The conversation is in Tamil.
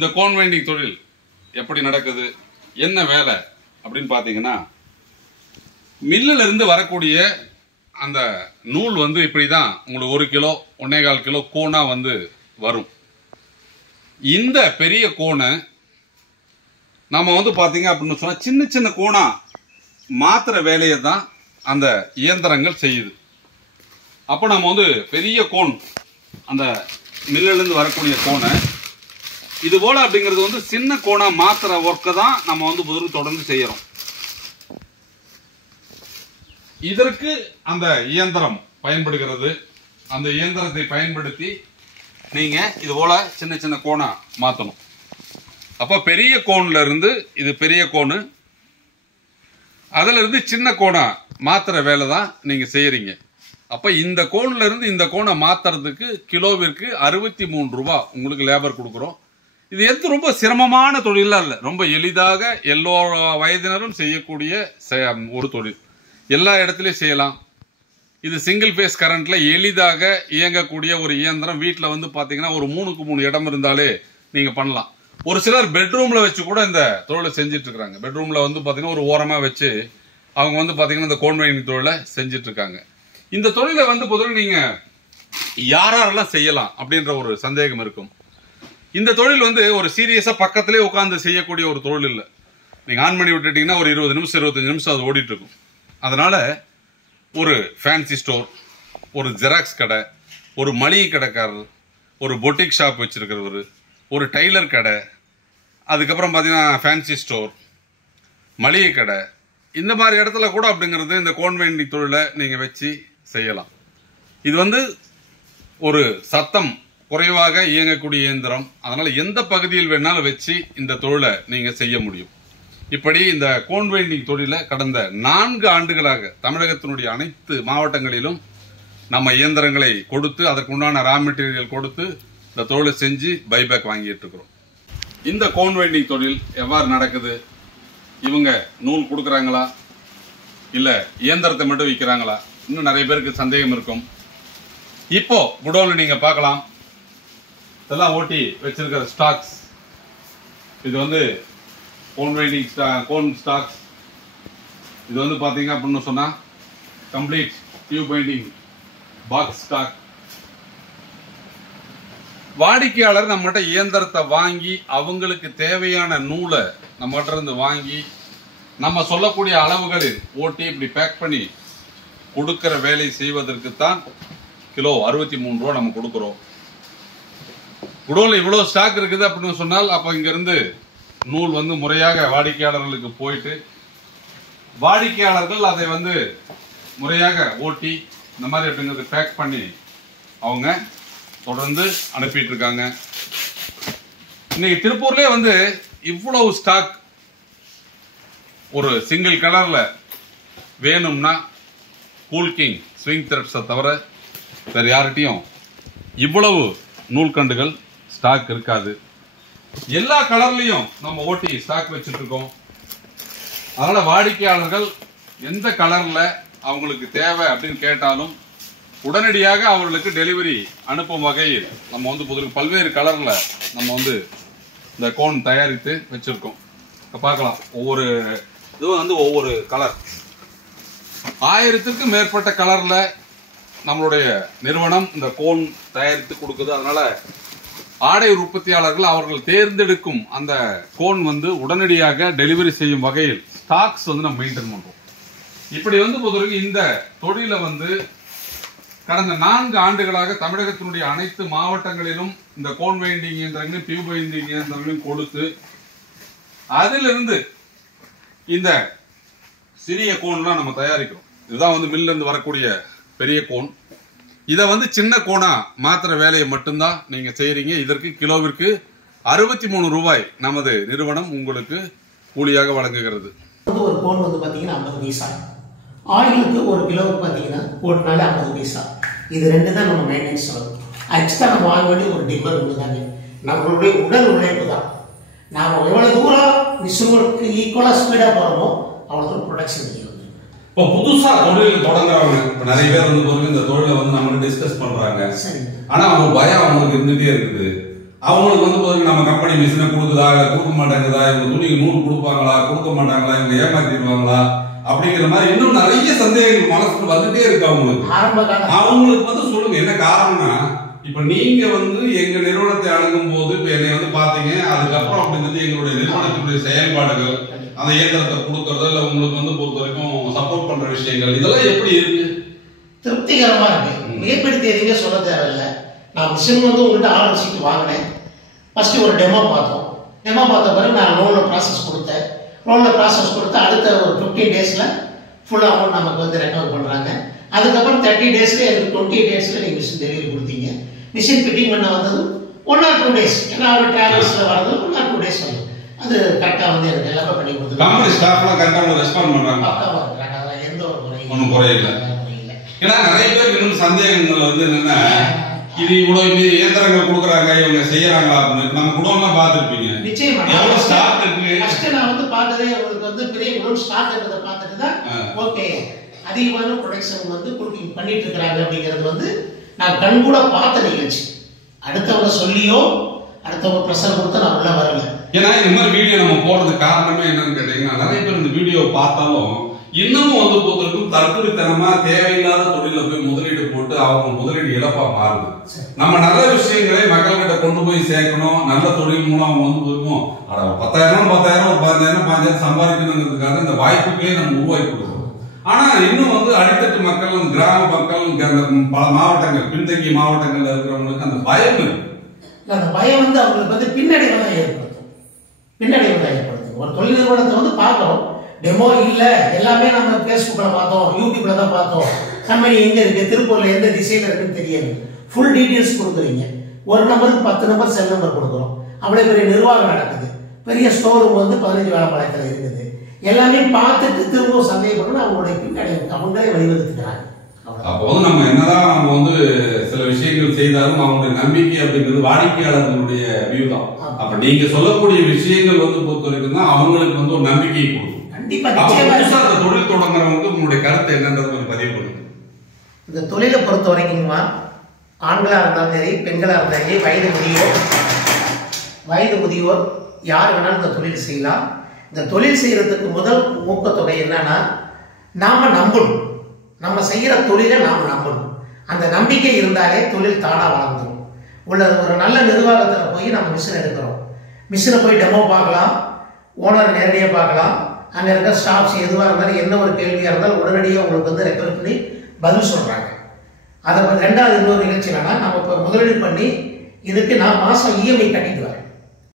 இந்த கோன் வைண்டிங் தொழில் எப்படி நடக்குது, என்ன வேலை அப்படின்னு பார்த்தீங்கன்னா, மில்லில் இருந்து வரக்கூடிய அந்த நூல் வந்து இப்படி தான் உங்களுக்கு 1 கிலோ 1.25 கிலோ கோனா வந்து வரும். இந்த பெரிய கோனை நம்ம வந்து பார்த்தீங்க அப்படின்னு சொன்னால் சின்ன சின்ன கோனா மாத்திர வேலையை தான் அந்த இயந்திரங்கள் செய்யுது. அப்போ நம்ம வந்து பெரிய கோன் அந்த மில்லிலிருந்து வரக்கூடிய கோனை இது போல அப்படிங்கிறது வந்து சின்ன கோனா மாத்திர ஒர்க்கை தான் நம்ம வந்து தொடர்ந்து செய்யறோம். இதற்கு அந்த இயந்திரம் பயன்படுகிறது. அந்த இயந்திரத்தை பயன்படுத்தி நீங்க இது போல சின்ன சின்ன கோனா மாத்தணும். அப்ப பெரிய கோன்ல இருந்து இது பெரிய கோனு, அதுல இருந்து சின்ன கோனா மாத்திர வேலை தான் நீங்க செய்யறீங்க. அப்ப இந்த கோன்ல இருந்து இந்த கோனை மாத்துறதுக்கு கிலோவிற்கு 63 ரூபாய் உங்களுக்கு லேபர் கொடுக்குறோம். இது எது ரொம்ப சிரமமான தொழிலாம் இல்லை, ரொம்ப எளிதாக எல்லோ வயதினரும் செய்யக்கூடிய ஒரு தொழில். எல்லா இடத்துலையும் செய்யலாம். இது சிங்கிள் பேஸ் கரண்ட்ல எளிதாக இயங்கக்கூடிய ஒரு இயந்திரம். வீட்டில் வந்து பார்த்தீங்கன்னா ஒரு 3க்கு 3 இடம் இருந்தாலே நீங்க பண்ணலாம். ஒரு சிலர் பெட்ரூம்ல வச்சு கூட இந்த தொழிலை செஞ்சுட்டு இருக்காங்க. பெட்ரூம்ல வந்து பார்த்தீங்கன்னா ஒரு ஓரமா வச்சு அவங்க வந்து பார்த்தீங்கன்னா இந்த கோன் வைண்டிங் தொழிலை செஞ்சுட்டு இருக்காங்க. இந்த தொழிலை வந்து பொதுவாக நீங்க யாரெல்லாம் செய்யலாம் அப்படின்ற ஒரு சந்தேகம் இருக்கும். இந்த தொழில் வந்து ஒரு சீரியஸா பக்கத்திலே உட்கார்ந்து செய்யக்கூடிய ஒரு தொழில் இல்லை. நீங்க ஆன் பண்ணி விட்டுட்டீங்கன்னா ஒரு 20 நிமிஷம் 25 நிமிஷம் அது ஓடிட்டு இருக்கும். அதனால ஒரு ஃபேன்சி ஸ்டோர், ஒரு ஜெராக்ஸ் கடை, ஒரு மளிகை கடைக்காரர், ஒரு பொட்டிக் ஷாப் வச்சிருக்கிறவர், ஒரு டைலர் கடை, அதுக்கப்புறம் பார்த்தீங்கன்னா ஃபேன்சி ஸ்டோர், மளிகை கடை, இந்த மாதிரி இடத்துல கூட அப்படிங்கிறது இந்த கோன் வைண்டிங் தொழிலை நீங்க வச்சு செய்யலாம். இது வந்து ஒரு சத்தம் குறைவாக இயங்கக்கூடிய இயந்திரம். அதனால எந்த பகுதியில் வேணாலும் வச்சு இந்த தொழிலை நீங்க செய்ய முடியும். இப்படி இந்த கோன் வைண்டிங் தொழிலை கடந்த 4 ஆண்டுகளாக தமிழகத்தினுடைய அனைத்து மாவட்டங்களிலும் நம்ம இயந்திரங்களை கொடுத்து அதற்கு உண்டான ரா மெட்டீரியல் கொடுத்து இந்த தொழிலை செஞ்சு பைபேக் வாங்கிட்டு இருக்கிறோம். இந்த கோன் வைண்டிங் தொழில் எவ்வாறு நடக்குது, இவங்க நூல் கொடுக்குறாங்களா இல்ல இயந்திரத்தை மட்டும் விற்கிறாங்களா, இன்னும் நிறைய பேருக்கு சந்தேகம் இருக்கும். இப்போ குடோன்ல நீங்க பார்க்கலாம், இதெல்லாம் ஓட்டி வச்சிருக்கிற ஸ்டாக்ஸ். இது வந்து கோன் வைண்டிங் கோன் ஸ்டாக்ஸ். இது வந்து பாத்தீங்க அப்படின்னு சொன்னா complete tube winding box stock. வாடிக்கையாளர் நம்மகிட்ட இயந்திரத்தை வாங்கி அவங்களுக்கு தேவையான நூலை நம்மகிட்ட இருந்து வாங்கி நம்ம சொல்லக்கூடிய அளவுகளில் ஓட்டி இப்படி பேக் பண்ணி கொடுக்கிற வேலை செய்வதற்கு தான் கிலோ 63 ரூபா நம்ம கொடுக்கிறோம். குடோன்ல இவ்வளவு ஸ்டாக் இருக்குது அப்படின்னு சொன்னால் அப்ப இங்க இருந்து நூல் வந்து முறையாக வாடிக்கையாளர்களுக்கு போயிட்டு வாடிக்கையாளர்கள் அதை வந்து முறையாக ஓட்டி இந்த மாதிரி அப்படிங்கிறது பேக் பண்ணி அவங்க தொடர்ந்து அனுப்பிட்டு இருக்காங்க. இன்னைக்கு திருப்பூர்லயே வந்து இவ்வளவு ஸ்டாக் ஒரு சிங்கிள் கலர்ல வேணும்னா கூல் கிங் ஸ்விங் த்ரெட்ஸை தவிர வேற யார்கிட்டையும் இவ்வளவு நூல்கண்டுகள் ஸ்டாக் இருக்காது. எல்லா கலர்லயும் நம்ம ஓட்டி ஸ்டாக் வச்சுட்டு இருக்கோம். அதனால வாடிக்கையாளர்கள் எந்த கலர்ல அவங்களுக்கு தேவை அப்படின்னு கேட்டாலும் உடனடியாக அவர்களுக்கு டெலிவரி அனுப்பும் வகையில் நம்ம வந்து பல்வேறு கலர்ல நம்ம வந்து இந்த கோன் தயாரித்து வச்சிருக்கோம். பார்க்கலாம், ஒவ்வொரு இதுவும் வந்து ஒவ்வொரு கலர், 1000க்கும் மேற்பட்ட கலர்ல நம்மளுடைய நிறுவனம் இந்த கோன் தயாரித்து கொடுக்குது. அதனால ஆடை உற்பத்தியாளர்கள் அவர்கள் தேர்ந்தெடுக்கும் அந்த கோன் வந்து உடனடியாக டெலிவரி செய்யும் வகையில் ஸ்டாக்ஸ் வந்து நம்ம மெயின்டைன் பண்றோம். இப்படி வந்து பொதுவாக இந்த தொழிலை வந்து கடந்த 4 ஆண்டுகளாக தமிழகத்தினுடைய அனைத்து மாவட்டங்களிலும் இந்த கோன் வைண்டிங் இயந்திரங்களையும் டியூப் வைண்டிங் இயந்திரங்களையும் கொடுத்து அதிலிருந்து இந்த சிறிய கோன்லாம் நம்ம தயாரிக்கிறோம். இதுதான் வந்து மில்ல இருந்து வரக்கூடிய பெரிய கோன். இதை வந்து சின்ன கோனா மாத்திர வேலையை மட்டும்தான் நீங்க செய்யறீங்க. இதற்கு கிலோவிற்கு 63 ரூபாய் நமது நிறுவனம் உங்களுக்கு கூலியாக வழங்குகிறது. ஒரு கோன் வந்து பாத்தீங்கன்னா 50 பைசா, ஆயிலுக்கு ஒரு கிலோவுக்கு பாத்தீங்கன்னா ஓட்டுனாலே 50 பைசா. இது 2 தான் நம்ம மெயின்டெனன்ஸ் செலவு. எக்ஸ்ட்ரா நம்ம வாங்க வேண்டிய ஒரு டிப்பர் ஒண்ணுதாங்க. நம்மளுடைய உடல் உழைப்பு தான். நாம எவ்வளவு தூரம் மிஷினுக்கு ஈக்குவலா ஸ்பீடா போறோமோ அவ்வளவு தூரம் ப்ரொடக்ஷன் செய்யும். இப்போ புதுசா தொழில் தொடங்குறவங்க நிறைய பேர் வந்து இந்த தொழிலை வந்து நம்ம டிஸ்கஸ் பண்றாங்க. ஆனா அவங்க பயம் அவங்களுக்கு இருந்துட்டே இருக்குது. அவங்களுக்கு வந்து நம்ம கம்பெனி மிஷினை கொடுக்குதா இல்ல கொடுக்க மாட்டாங்குதா, இவங்க துணிக்கு நூல் கொடுப்பாங்களா கொடுக்க மாட்டாங்களா, இவங்க ஏமாத்திடுவாங்களா அப்படிங்கிற மாதிரி இன்னும் நிறைய சந்தேகங்கள் மனசுக்கு வந்துட்டே இருக்கு அவங்களுக்கு. அவங்களுக்கு வந்து சொல்லுங்க என்ன காரணம்னா, இப்ப நீங்க வந்து எங்க நிறுவனத்தை அணுகும் போது இப்ப என்னை வந்து பாத்தீங்க, அதுக்கப்புறம் அப்படிங்கிறது எங்களுடைய நிறுவனத்தினுடைய செயல்பாடுகள், அந்த இயந்திரத்தை கொடுக்கறதோ இல்ல உங்களுக்கு வந்து பொறுத்த வரைக்கும் சப்போர்ட் பண்ற விஷயங்கள் இதெல்லாம் எப்படி இருக்கு? திருப்திகரமா இருக்கு. மிகப்படுத்தி எதுவுமே சொல்ல தேவையில்லை. நான் மிஷின் வந்து உங்கள்கிட்ட ஆர்டர் சீட்டு வாங்கினேன். ஃபர்ஸ்ட் ஒரு டெமோ பார்த்தோம். டெமோ பார்த்த பிறகு நான் லோனில் ப்ராசஸ் கொடுத்தேன். லோனில் ப்ராசஸ் கொடுத்து அடுத்த ஒரு 15 டேஸில் ஃபுல் அமௌண்ட் நமக்கு வந்து ரெக்கவர் பண்ணுறாங்க. அதுக்கப்புறம் 30 டேஸில் எனக்கு 20 டேஸில் நீங்கள் மிஷின் டெலிவரி கொடுத்தீங்க. மிஷின் ஃபிட்டிங் பண்ண வந்தது 1 or 2 days. ஏன்னா அவர் டிராவல்ஸில் வரது 1 or 2 days வரும். அது கரெக்டாக வந்து எனக்கு எல்லாமே பண்ணி கொடுத்துருக்காங்க. கம்பெனி ஸ்டாஃப்லாம் கரெக்டாக ரெஸ்பாண்ட் பண்ணுறாங்க. பக்காவாக இருக்கிறாங்க. அதில் எந்த ஒரு குறையும் ஒன்றும் குறையில்லை. ஏன்னா நிறைய பேருக்கு இன்னும் சந்தேகங்கள் வந்து என்னன்னா, இது இவ்வளவு இயந்திரங்கள் கொடுக்குறாங்க இவங்க செய்யறாங்களா அப்படின்னு. நம்ம குடோன்லாம் பார்த்துருப்பீங்க. நிச்சயமா எவ்வளவு ஸ்டாக் இருக்கு. ஃபர்ஸ்ட் நான் வந்து பார்த்ததே உங்களுக்கு வந்து பெரிய குடோன் ஸ்டாக் இருக்கிறத பார்த்துட்டு தான் ஓகே அதிகமான ப்ரொடக்ஷன் வந்து பண்ணிட்டு இருக்கிறாங்க அப்படிங்கிறது வந்து நான் கண் கூட பார்த்த நிகழ்ச்சி. அடுத்தவங்க சொல்லியோ அடுத்தவங்க ப்ரெஷர் கொடுத்து நான் உள்ள வரல. ஏன்னா இந்த மாதிரி வீடியோ நம்ம போடுறதுக்கு காரணமே என்னன்னு கேட்டீங்கன்னா, நிறைய பேர் இந்த வீடியோ பார்த்தாலும் இன்னமும் வந்து பொறுத்தவரைக்கும் தற்கொலைத்தனமா தேவையில்லாத தொழில போய் முதலீடு போட்டு அவங்க முதலீடு இழப்பா மாறுது. நம்ம நல்ல விஷயங்களை மக்கள்கிட்ட கொண்டு போய் சேர்க்கணும். நல்ல தொழில் மூலம் அவங்க வந்து போயிருக்கும் 10,000 ஒரு 15,000 சம்பாதிக்கணுங்கிறதுக்காக இந்த வாய்ப்புகளே நம்ம உருவாக்கி கொடுக்கணும். ஆனா இன்னும் வந்து அடித்தட்டு மக்கள், கிராம மக்கள், பல மாவட்டங்கள், பின்தங்கிய மாவட்டங்கள்ல இருக்கிறவங்களுக்கு அந்த பயம் இருக்கு. அந்த பயம் வந்து அவங்களுக்கு வந்து பின்னடைவை தான் ஏற்படுத்தும். ஒரு தொழில் நிறுவனத்தை வந்து பார்க்கிறோம், டெமோ இல்ல, எல்லாமே நம்ம பேஸ்புக்ல பார்த்தோம், யூடியூப்ல தான் பார்த்தோம். கம்பெனி எங்க இருக்கு, திருப்பூர்ல எந்த திசையில இருக்குன்னு தெரியாது. ஃபுல் டீடைல்ஸ் கொடுக்குறீங்க. ஒரு நம்பருக்கு 10 நம்பர் செல் நம்பர் கொடுக்குறோம். அப்படியே பெரிய நிர்வாகம் நடக்குது. பெரிய ஸ்டோர் ரூம் வந்து 15 வேலைப்பாளையத்தில் இருக்குது. எல்லாமே பார்த்துட்டு திரும்பவும் சந்தேகப்பட்டு அவங்களுடைய பின்னடை அவங்களே வழிவகுத்துக்கிறாங்க. அப்போ வந்து நம்ம என்னதான் நம்ம வந்து சில விஷயங்கள் செய்தாலும் அவங்களுடைய நம்பிக்கை அப்படிங்கிறது வாடிக்கையாளர்களுடைய வியூ தான். அப்ப நீங்க சொல்லக்கூடிய விஷயங்கள் வந்து பொறுத்த வரைக்கும் தான் அவங்களுக்கு வந்து ஒரு நம்பிக்கை கொடுக்கும். அந்த தொழில் தொடங்குறவங்க உங்களுடைய கருத்து என்னன்றது கொஞ்சம் பதிவு பண்ணுங்க. இந்த தொழிலை பொறுத்த வரைக்குமா, ஆண்களா இருந்தாலும் சரி பெண்களா இருந்தாலும் சரி, வயது முதியோர் யார் வேணாலும் இந்த தொழில் செய்யலாம். இந்த தொழில் செய்யறதுக்கு முதல் ஊக்கத்தொகை என்னன்னா, நாம நம்பணும். நம்ம செய்யற தொழிலை நாம நம்பணும். அந்த நம்பிக்கை இருந்தாலே தொழில் தானா வளர்ந்துடும். ஒரு நல்ல நிர்வாகத்தில் போய் நம்ம மிஷின் எடுக்கிறோம். மிஷினை போய் டெமோ பார்க்கலாம், ஓனர் நேரடியாக பார்க்கலாம். அங்கே இருக்க ஸ்டாஃப்ஸ் எதுவாக இருந்தாலும் என்ன ஒரு கேள்வியாக இருந்தாலும் உடனடியாக உங்களுக்கு வந்து ரெக்கவர் பண்ணி பதில் சொல்கிறாங்க. அதை ரெண்டாவது இன்னொரு நிகழ்ச்சி என்னன்னா, நம்ம இப்போ முதலீடு பண்ணி இதுக்கு நான் மாதம் இஎம்ஐ கட்டிட்டு வரேன்.